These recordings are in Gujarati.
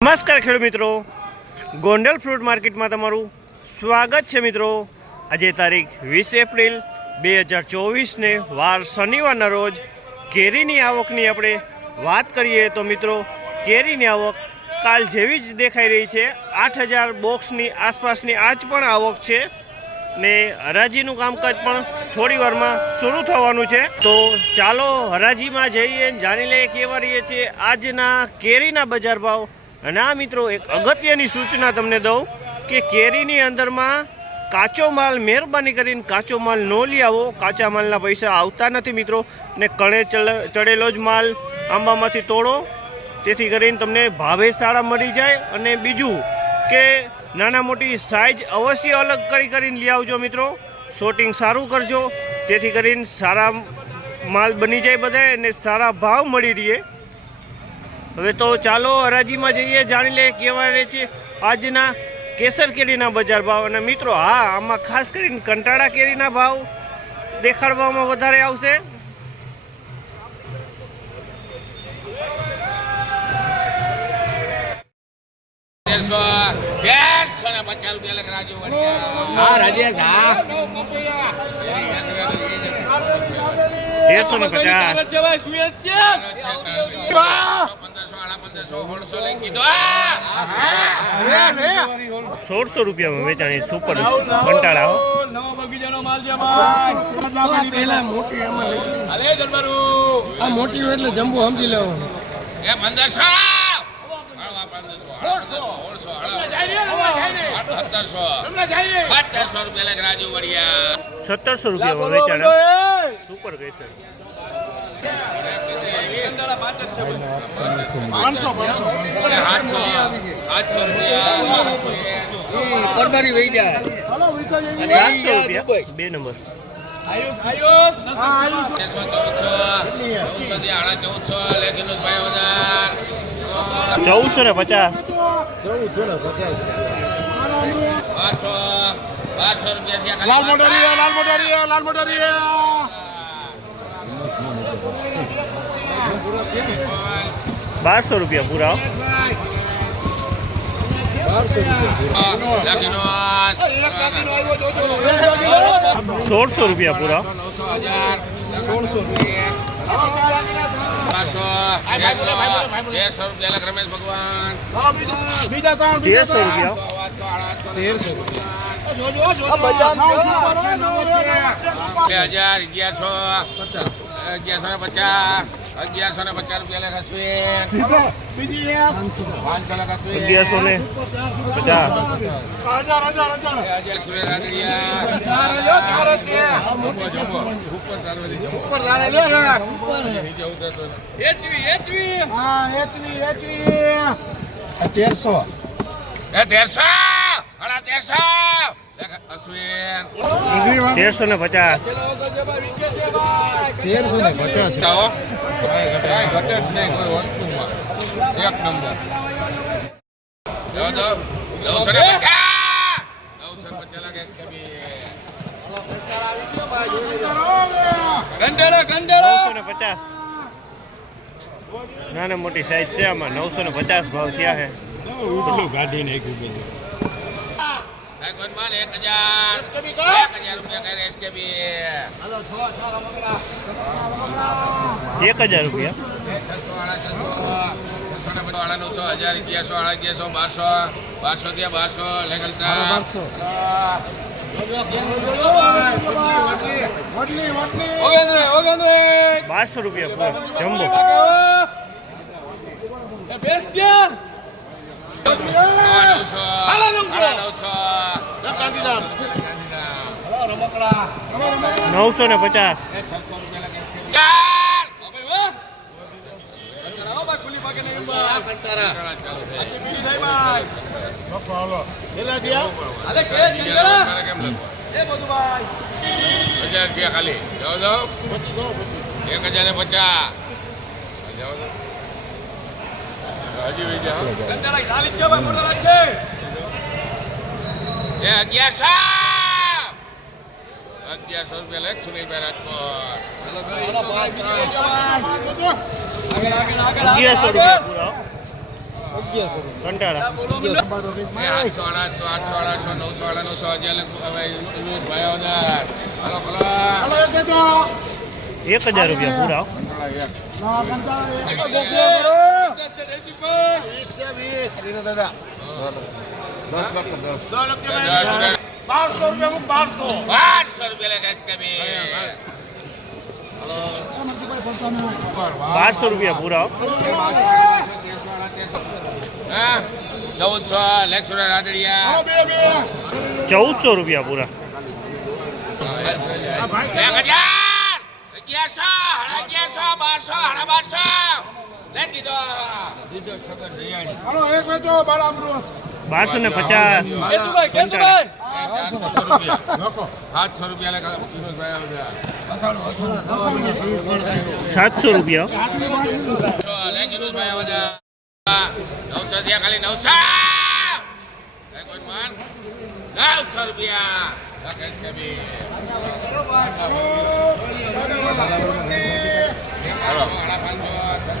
નમસ્કાર ખેડૂત મિત્રો. ગોંડલ ફ્રૂટ માર્કેટમાં તમારું સ્વાગત છે મિત્રો. આજે તારીખ વીસ એપ્રિલ બે હજાર ચોવીસને વાર શનિવારના રોજ કેરીની આવકની આપણે વાત કરીએ તો મિત્રો, કેરીની આવક કાલ જેવી જ દેખાઈ રહી છે. આઠ હજાર બોક્સની આસપાસની આજ પણ આવક છે ને હરાજીનું કામકાજ પણ થોડી વારમાં શરૂ થવાનું છે. તો ચાલો હરાજીમાં જઈએ જાણી લઈએ કેવા રહીએ છીએ. આજના કેરીના બજાર ભાવ અને આ મિત્રો એક અગત્યની સૂચના તમને દઉં કે કેરીની અંદરમાં કાચો માલ મહેરબાની કરીને કાચો માલ ન લઈ આવો. કાચા માલના પૈસા આવતા નથી મિત્રો. ને કણે ચડ- ચડેલો જ માલ આંબામાંથી તોડો. તેથી કરીને તમને ભાવે સારા મળી જાય. અને બીજું કે નાના મોટી સાઈઝ અવશ્ય અલગ કરી કરીને લઈ આવજો મિત્રો. શોટિંગ સારું કરજો. તેથી કરીને સારા માલ બની જાય બધાય અને સારા ભાવ મળી રહે. હવે તો ચાલો હરાજીમાં જઈએ જાણી લઈએ કેવા રહે છે આજના કેસર કેરીના બજાર ભાવ. અને મિત્રો હા આમાં ખાસ કરીને કંટાળા કેરીના ભાવ દેખાડવામાં વધારે આવશે. હા રાજેશ હા તેરસો ને પચાસ સોળસો રૂપિયામાં વેચાણી સુપર કંટાળા હો નવો બગીચાનો માલ છે પેલા મોટી આ મોટી હોય એટલે જમ્બુ સમજી લેવો એ પંદરસો પંદરસો સત્તરસો. સત્તરસો રૂપિયા લખ રાજુ વડિયા. સત્તરસો રૂપિયામાં વેચાણ સુપર સાતસો રૂપિયા. બે નંબર. ચૌદસો ને પચાસ. ચૌદસો ને પચાસ. બારસો બારસો રૂપિયા લાલ મોટરિયા લાલ મોટરિયા લાલ મોટરિયા બારસો રૂપિયા પૂરા. સોળસો રૂપિયા પૂરા સોળસો રૂપિયા. લખ રમેશ ભગવાન બીજા ત્રણ હજાર અગિયારસો અગિયારસો ને પચાસ અગિયારસો ને પચાસ રૂપિયા લખ અશ્વિન બીજી એક પાંચસો અગિયારસો ને પચાસ તેરસો તેરસો તેરસો ને પચાસ. તેરસો ને પચાસ. જો તો નવસો ને પચાસ. નવસો ને પચાસ લાગે છે કભી ગંડેળો ગંડેળો નવસો ને પચાસ. નાના મોટી સાઈઝ છે આમાં. નવસો ને પચાસ ભાવ થયા છે. ગાડી નાખ્યું બીજું ભગવાન એક હજાર. એક હજાર રૂપિયા કરે છે કભી એક હજાર રૂપિયા. છસો વાળા છસો. છસો ને હજાર અગિયારસો અગિયારસો બારસો. બારસો ત્યાં બારસો. લેગલતા બારસો. રૂપિયા જમ્બો. બેસ્યા. નવસો ને પચાસ એક હજાર ને પચાસ. અગિયારસો રૂપિયા લેખ સુનિલભાઈ રાજકોટ અગિયારસો રૂપિયા પૂરા આઠસો આઠસો આઠસો આઠસો નવસો નવસો હજાર એક હજાર રૂપિયા પૂરા બારસો રૂપિયા લે બારસો રૂપિયા બારસો રૂપિયા પૂરા ચૌદસો લેખસો રાદડિયા ચૌદસો રૂપિયા પૂરા એક હજાર અગિયારસો સાડા અગિયારસો બારસો સાડા બારસો લે દીધો બારસો ને પચાસ. સાતસો રૂપિયા રૂપિયા. નવસો થયા ખાલી નવસો! એ નવસો રૂપિયા.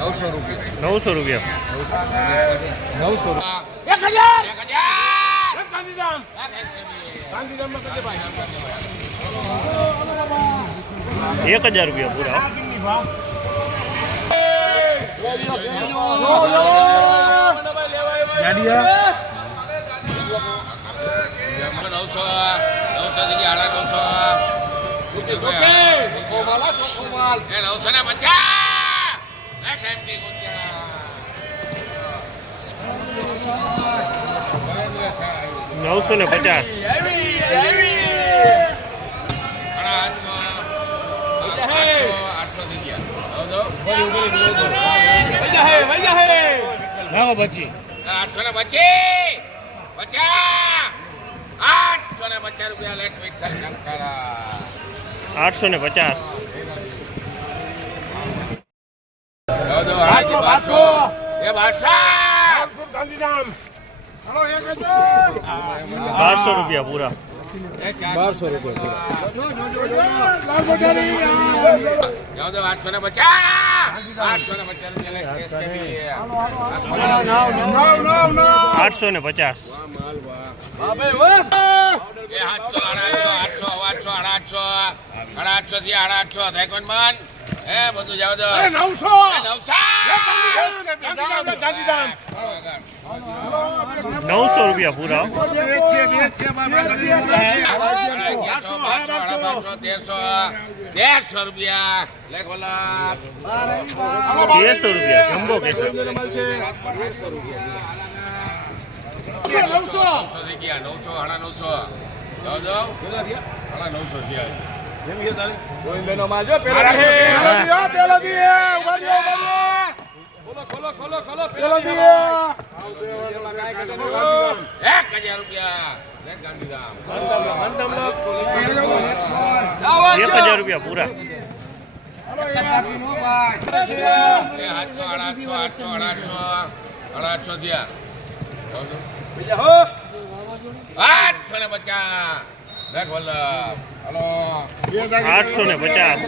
નવસો રૂપિયા નવસો રૂપિયા એક હજાર એક હજાર રૂપિયા પૂરા નવસો નવસો થી સાડા નવસો નવસો ને પચાસ ગુંજણા નવસો ને પચાસ. આઠસો ને પચીસ. પચાસ આઠસો ને પચાસ રૂપિયા આઠસો ને પચાસ ચૌદો હાજી બારસો એ બારસો બારસો રૂપિયા પૂરા. બારસો રૂપિયા આઠસો ને પચાસ. આઠસો થી આઠસો. થાય કોણ મન? એ બધું જાવ નવસો. નવસો. નવસો રૂપિયા પૂરા. તેરસો રૂપિયા. લે ગોલા તેરસો રૂપિયા જમ્બો કેસર. નવસો થઈ ગયા નવસો સાડા નવસો. જાવ ખોલો ખોલો નવસો થયા એક હજાર રૂપિયા એક હજાર રૂપિયા પૂરા. આઠસો આઠસો આઠસો આઠસો આઠસો થયા જાવ દો. આઠસો ને પચાસ. લે વલ્લભ હલો આઠસો ને પચાસ.